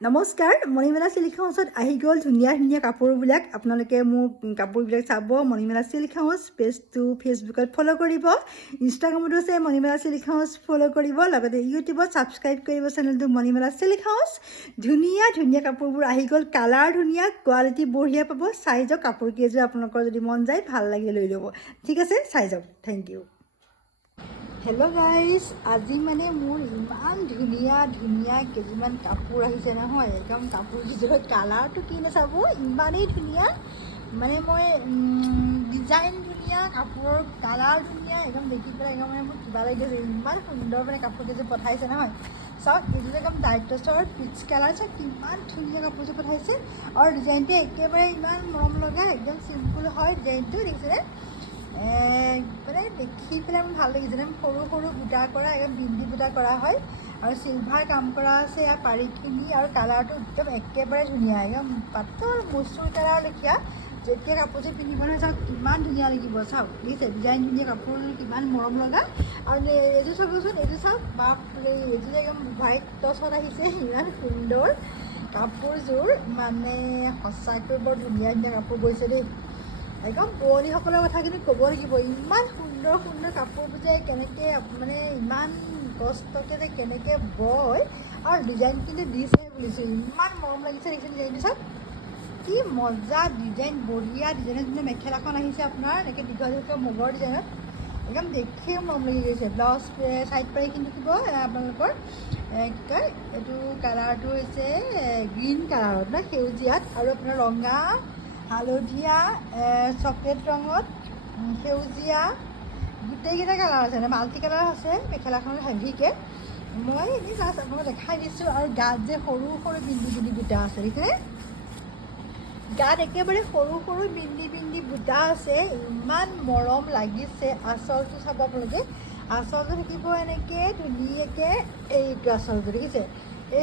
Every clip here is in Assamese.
নমস্কাৰ, মণিমেলা চিল্ক হাউচত আহি গ'ল ধুনীয়া ধুনীয়া কাপোৰবিলাক। আপোনালোকে মোক কাপোৰবিলাক চাব। মণিমেলা চিল্ক হাউচ পেজটো ফেচবুকত ফ'ল' কৰিব, ইনষ্টাগ্ৰামতো আছে মণিমেলা চিল্ক হাউচ ফ'ল' কৰিব, লগতে ইউটিউবত ছাবস্ক্ৰাইব কৰিব চেনেলটো মণিমেলা চিল্ক হাউচ। ধুনীয়া ধুনীয়া কাপোৰবোৰ আহি গ'ল, কালাৰ ধুনীয়া, কোৱালিটি বঢ়িয়া পাব। চাই যাওক, কাপোৰ কেইযোৰ আপোনালোকৰ যদি মন যায় ভাল লাগে লৈ ল'ব। ঠিক আছে, চাই যাওক। Thank U. হেল্ল' গাইজ, আজি মানে মোৰ ইমান ধুনীয়া ধুনীয়া কেইযোৰমান কাপোৰ আহিছে নহয়। একদম কাপোৰকেইযোৰৰ কালাৰটো কি নাচাব, ইমানেই ধুনীয়া। মানে মই ডিজাইন ধুনীয়া, কাপোৰৰ কালাৰ ধুনীয়া, একদম দেখি পেলাই একদম মানে মোৰ কিবা লাগি গৈছে। ইমান সুন্দৰ মানে কাপোৰকেইযোৰ পঠাইছে নহয়। চাওক, এইযোৰ একদম ডাইটছৰ পিচ কালাৰ, চাওক কিমান ধুনীয়া কাপোৰযোৰ পঠাইছে। আৰু ডিজাইনটো একেবাৰে ইমান মৰম লগা, একদম চিম্পুল হয় ডিজাইনটো, দেখিছেনে? মানে দেখি পেলাই মোৰ ভাল লাগিছে। সৰু সৰু বুটা কৰা, একদম বিন্দি বুটা কৰা হয়, আৰু চিলভাৰ কাম কৰা আছে ইয়াৰ পাৰিখিনি। আৰু কালাৰটো একদম একেবাৰে ধুনীয়া, একদম পাতল মচুৰ কালাৰ লেখীয়া। যেতিয়া কাপোৰযোৰ পিন্ধিব নহয়, চাওক কিমান ধুনীয়া লাগিব। চাওক, দেখিছে ডিজাইন ধুনীয়া, কাপোৰযোৰ কিমান মৰম লগা। আৰু এইযোৰ চাবচোন, এইযোৰ চাওক, বাপৰে, এইযোৰ একদম হোৱাইট টচত আহিছে, ইমান সুন্দৰ কাপোৰযোৰ। মানে সঁচাকৈ বৰ ধুনীয়া ধুনীয়া কাপোৰ গৈছে দেই। একদম বোৱনীসকলৰ কথা কিন্তু ক'ব লাগিব, ইমান সুন্দৰ সুন্দৰ কাপোৰবোৰ যে কেনেকৈ মানে ইমান কষ্টকৈ যে কেনেকৈ বয়, আৰু ডিজাইন কিন্তু দিছে বুলিছোঁ, ইমান মৰম লাগিছে। দেখিছে ডিজাইনটো চাওক, কি মজা ডিজাইন, বঢ়িয়া ডিজাইনত যোনটো মেখেলাখন আহিছে আপোনাৰ এনেকৈ দীঘল দীঘলকৈ মগৰ ডিজাইনত, একদম দেখিয়ে মৰম লাগি গৈছে। ব্লাউজ চাইড পাৰিখিনি থাকিব আপোনালোকৰ কি কয়, এইটো কালাৰটো হৈছে গ্ৰীণ কালাৰত ন, সেউজীয়াত, আৰু আপোনাৰ ৰঙা, হালধীয়া, চকলেট ৰঙত, সেউজীয়া, গোটেইকেইটা কালাৰ আছে, মাল্টি কালাৰ আছে মেখেলাখনত হেভিকৈ। মই এনেই জাষ্ট আপোনালোকক দেখাই দিছোঁ। আৰু গাত যে সৰু সৰু বিন্দি বিন্দি বুটা আছে, দেখিছেনে? গাত একেবাৰে সৰু সৰু বিন্দি বিন্দি বুটা আছে, ইমান মৰম লাগিছে। আঁচলটো চাব আপোনালোকে, আঁচলটো থাকিব এনেকৈ ধুনীয়াকৈ, এইটো আঁচলটো দেখিছে,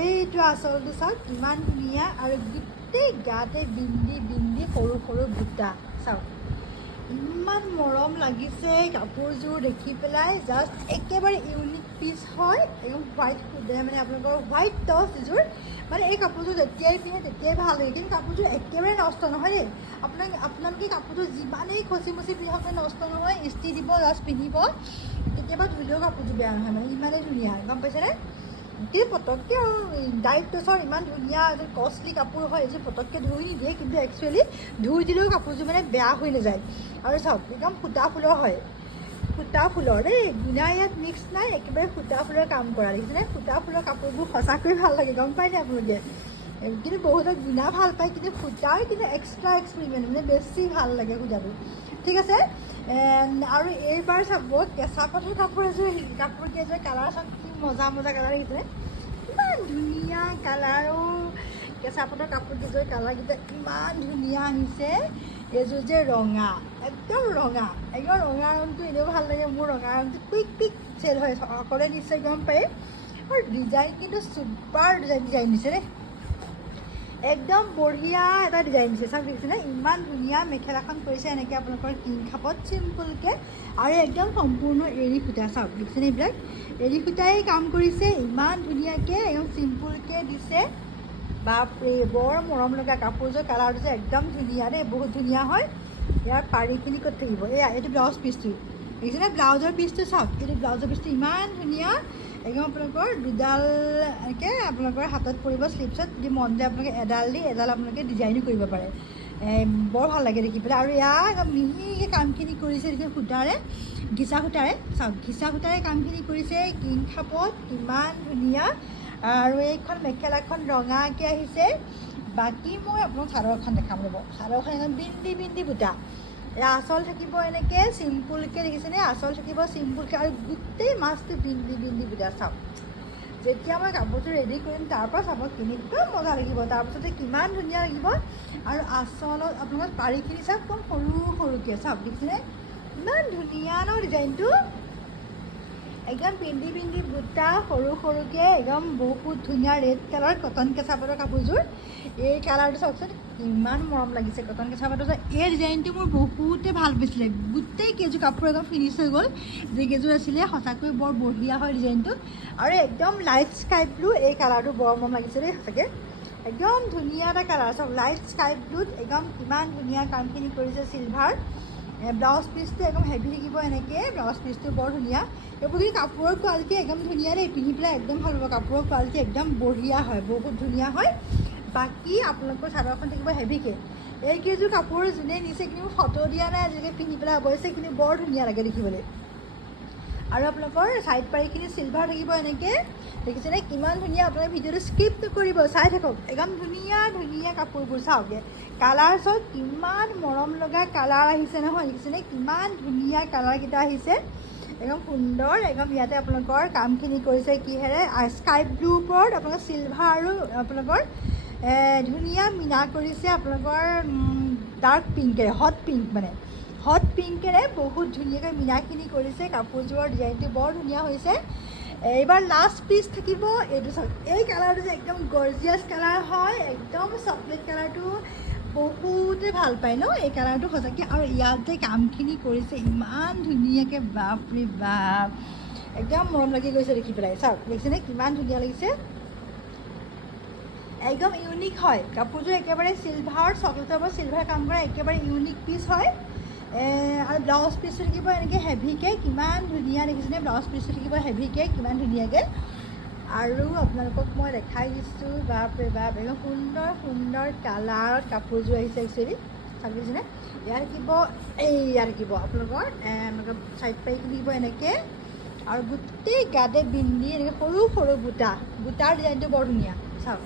এইটো আঁচলটো চাওক কিমান ধুনীয়া। আৰু গোটেই গাতে বিন্দি বিন্দি সৰু সৰু বুটা, চাওক ইমান মৰম লাগিছে কাপোৰযোৰ দেখি পেলাই। জাষ্ট একেবাৰে ইউনিক পিচ হয়, একদম হোৱাইট মানে আপোনালোকৰ হোৱাইট টচ এযোৰ। মানে এই কাপোৰযোৰ যেতিয়াই পিন্ধে তেতিয়াই ভাল লাগে, কিন্তু কাপোৰযোৰ একেবাৰে নষ্ট নহয় দেই। আপোনালোকে কাপোৰযোৰ যিমানেই খচি মচি পিন্ধক নষ্ট নহয়, ইস্ত্ৰি দিব, জাষ্ট পিন্ধিব, কেতিয়াবা ধুলেও কাপোৰযোৰ বেয়া নহয়, মানে ইমানেই ধুনীয়া, গম পাইছেনে? কিন্তু পটককৈ আৰু ডাইৰেক্ট টচৰ ইমান ধুনীয়া এযোৰ কষ্টলি কাপোৰ হয়, এযোৰ পটককৈ ধুই নিদিয়ে, কিন্তু একচুৱেলি ধুই দিলেও কাপোৰযোৰ মানে বেয়া হৈ নাযায়। আৰু চাওক, একদম সূতা ফুলৰ হয়, সূতা ফুলৰ দেই, গুণা ইয়াত মিক্স নাই, একেবাৰে সূতা ফুলৰ কাম কৰা, দেখিছেনে? সূতা ফুলৰ কাপোৰবোৰ সঁচাকৈ ভাল লাগে, গম পায়নে আপোনালোকে? কিন্তু বহুতে গুণা ভাল পায়, কিন্তু সূতাৰ কিন্তু এক্সট্ৰা এক্সপেৰিমেণ্ট, মানে বেছি ভাল লাগে সূতাটো। ঠিক আছে। আৰু এইবাৰ চাব, কেঁচা পাতৰ কাপোৰ কেইযোৰ কালাৰ চাওক, কি মজা মজা কালাৰ দেখিছেনে? ইমান ধুনীয়া কালাৰো, কেঁচা পাতৰ কাপোৰকেইযোৰ কালাৰকেইটা ইমান ধুনীয়া আহিছে। এইযোৰ যে ৰঙা, একদম ৰঙা, একদম ৰঙা ৰংটো এনেও ভাল লাগে মোৰ। ৰঙা ৰংটো কুইক কুইক চেল হয়, সকলোৱে নিশ্চয় গম পায়। আৰু ডিজাইন কিন্তু ছুপাৰ ডিজাইন দিছে দেই, একদম বঢ়িয়া এটা ডিজাইন দিছে। চাওক দেখিছেনে, ইমান ধুনীয়া মেখেলাখন কৰিছে এনেকৈ আপোনালোকৰ কিং খাপত চিম্পুলকৈ, আৰু একদম সম্পূৰ্ণ এৰী সূতা। চাওক দেখিছেনে, এইবিলাক এৰী সূতাই কাম কৰিছে, ইমান ধুনীয়াকৈ একদম চিম্পুলকৈ দিছে। বাপৰে, বৰ মৰম লগা কাপোৰযোৰ। কালাৰটো যে একদম ধুনীয়া দেই, বহুত ধুনীয়া হয়। ইয়াৰ পাৰিখিনি ক'ত থাকিব, এইটো ব্লাউজ পিচটো দেখিছেনে, ব্লাউজৰ পিচটো চাওক, এইটো ব্লাউজৰ পিচটো ইমান ধুনীয়া। একদম আপোনালোকৰ দুডাল এনেকৈ আপোনালোকৰ হাতত পৰিব, শ্লিভছত যদি মন যায় আপোনালোকে এডাল আপোনালোকে ডিজাইনো কৰিব পাৰে, বৰ ভাল লাগে দেখি পেলাই। আৰু একদম মিহিকৈ কামখিনি কৰিছে, দেখি সূতাৰে, ঘিচা সূতাৰে, চাওক ঘিচা সূতাৰে কামখিনি কৰিছে কিং খাপত, কিমান ধুনীয়া। আৰু এইখন মেখেলাখন ৰঙাকৈ আহিছে। বাকী মই আপোনাক চাদৰখন দেখাম ৰ'ব। চাদৰখন একদম বিন্দি বিন্দি বুটা, আঁচল থাকিব এনেকৈ চিম্পুলকৈ, দেখিছেনে? আঁচল থাকিব চিম্পুলকৈ, আৰু গোটেই মাছটো বিন্দি বিন্দি বুটা। চাওক, যেতিয়া মই কাপোৰযোৰ ৰেডি কৰিম তাৰপৰা চাব কেনেকুৱা মজা লাগিব, তাৰপিছতে কিমান ধুনীয়া লাগিব। আৰু আঁচলত আপোনালোকৰ পাৰিখিনি চাওক, একদম সৰু সৰুকৈ, চাওক দেখিছেনে, ইমান ধুনীয়া ন ডিজাইনটো। একদম বিন্দি বিন্দি বুটা সৰু সৰুকৈ, একদম বহুত ধুনীয়া ৰেড কালাৰ কটন কেঁচা পাতৰ কাপোৰযোৰ। এই কালাৰটো চাওকচোন, ইমান মৰম লাগিছে কটন কেঁচা পাতৰ। এই ডিজাইনটো মোৰ বহুতে ভাল পাইছিলে। গোটেই কেইযোৰ কাপোৰ একদম ফিনিছ হৈ গ'ল, যিকেইযোৰ আছিলে সঁচাকৈ বৰ বঢ়িয়া হয় ডিজাইনটো। আৰু একদম লাইট স্কাই ব্লু, এই কালাৰটো বৰ মৰম লাগিছে দেই সঁচাকৈ। একদম ধুনীয়া এটা কালাৰ চাওক লাইট স্কাই ব্লুত একদম কিমান ধুনীয়া কামখিনি কৰিছে চিলভাৰ ব্লাউজ পিচটো একদম হেভি থাকিব এনেকৈ ব্লাউজ পিচটো বৰ ধুনীয়া এইবোৰ কিন্তু কাপোৰৰ কোৱালিটি একদম ধুনীয়া দেই পিন্ধি পেলাই একদম ভাল পাব কাপোৰৰ কোৱালিটি একদম বঢ়িয়া হয় বহুত ধুনীয়া হয় বাকী আপোনালোকৰ চাদৰখন থাকিব হেভিকৈ এইকেইযোৰ কাপোৰ যোনে নিছে কিন্তু ফটো দিয়া নাই আজিলৈকে পিন্ধি পেলাই অৱশ্যে কিন্তু বৰ ধুনীয়া লাগে দেখিবলৈ আৰু আপোনালোকৰ ছাইড পাৰিখিনি চিলভাৰ থাকিব এনেকৈ দেখিছেনে কিমান ধুনীয়া আপোনালোকে ভিডিঅ'টো স্কিপ নকৰিব চাই থাকক একদম ধুনীয়া ধুনীয়া কাপোৰবোৰ চাওকগৈ কালাৰ চাওক কিমান মৰম লগা কালাৰ আহিছে নহয় দেখিছেনে কিমান ধুনীয়া কালাৰকেইটা আহিছে একদম সুন্দৰ একদম ইয়াতে আপোনালোকৰ কামখিনি কৰিছে কিহেৰে স্কাই ব্লুৰ ওপৰত আপোনালোকৰ চিলভাৰ আৰু আপোনালোকৰ ধুনীয়া মীনা কৰিছে আপোনালোকৰ ডাৰ্ক পিংকেৰে হট পিংক মানে হট পিংকেৰে বহুত ধুনীয়াকৈ মীনাখিনি কৰিছে কাপোৰযোৰৰ ডিজাইনটো বৰ ধুনীয়া হৈছে এইবাৰ লাষ্ট পিচ থাকিব এইটো চাওক এই কালাৰটো যে একদম গৰ্জিয়াছ কালাৰ হয় একদম চকলেট কালাৰটো বহুতে ভাল পায় ন এই কালাৰটো সঁচাকৈ আৰু ইয়াত যে কামখিনি কৰিছে ইমান ধুনীয়াকৈ বাপৰে বাপ একদম মৰম লাগি গৈছে দেখি পেলাই চাওক দেখিছেনে কিমান ধুনীয়া লাগিছে একদম ইউনিক হয় কাপোৰযোৰ একেবাৰে চিলভাৰ চকলেটৰ পৰা চিলভাৰ কাম কৰা একেবাৰে ইউনিক পিচ হয় আৰু ব্লাউজ পিচটো থাকিব এনেকৈ হেভিকৈ কিমান ধুনীয়া দেখিছেনে ব্লাউজ পিচটো থাকিব হেভিকৈ কিমান ধুনীয়াকৈ আৰু আপোনালোকক মই দেখাই দিছোঁ বাপৰে বাপ একদম সুন্দৰ সুন্দৰ কালাৰত কাপোৰযোৰ আহিছে একচুৱেলি চাবিছেনে ইয়াত থাকিব ইয়াত থাকিব আপোনালোকৰ এনেকৈ ছাইড পাৰিখিনি থাকিব এনেকৈ আৰু গোটেই গাতে বিন্দি এনেকৈ সৰু সৰু বুটাৰ ডিজাইনটো বৰ ধুনীয়া চাওক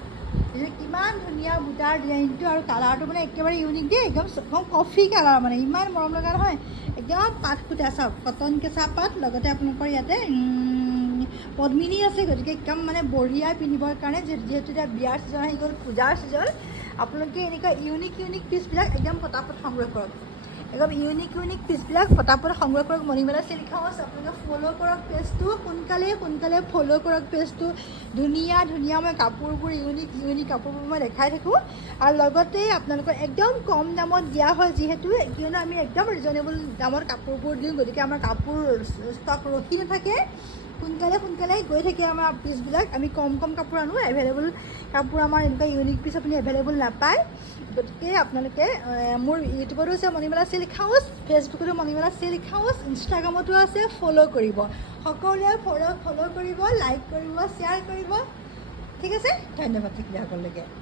কিমান ধুনীয়া বুটাৰ ডিজাইনটো আৰু কালাৰটো মানে একেবাৰে ইউনিক দেই একদম কফি কালাৰ মানে ইমান মৰম লগা নহয় একদম পাত সূতা চাওক কটন কেঁচা পাত লগতে আপোনালোকৰ ইয়াতে পদ্মিনী আছে গতিকে একদম মানে বঢ়িয়া পিন্ধিবৰ কাৰণে যিহেতু এতিয়া বিয়াৰ ছিজন আহি গ'ল পূজাৰ ছিজন আপোনালোকে এনেকুৱা ইউনিক ইউনিক পিচবিলাক একদম পটাপট সংগ্ৰহ কৰক একদম ইউনিক ইউনিক পিচবিলাক পটাপট সংগ্ৰহ কৰক মণিমালা চিল্ক হাউচ আপোনালোকে ফ'ল' কৰক পেজটো সোনকালে ফ'ল' কৰক পেজটো ধুনীয়া ধুনীয়া মই কাপোৰবোৰ ইউনিক ইউনিক কাপোৰবোৰ মই দেখাই থাকোঁ আৰু লগতে আপোনালোকৰ একদম কম দামত দিয়া হয় যিহেতু কিয়নো আমি একদম ৰিজনেবল দামত কাপোৰবোৰ দিওঁ গতিকে আমাৰ কাপোৰ ষ্টক ৰখি নাথাকে সোনকালে গৈ থাকে আমাৰ পিচবিলাক আমি কম কাপোৰ আনো এভেইলেবল কাপোৰ আমাৰ এনেকুৱা ইউনিক পিচ আপুনি এভেইলেবল নাপায় গতিকে আপোনালোকে মোৰ ইউটিউবতো আছে মণিমালা চিল্ক হাউচ ফেচবুকতো মণিমালা চিল্ক হাউচ ইনষ্টাগ্ৰামতো আছে ফ'ল' কৰিব সকলোৱে ফ'ল' কৰিব লাইক কৰিব শ্বেয়াৰ কৰিব ঠিক আছে ধন্যবাদ থাকিলে সকলোকে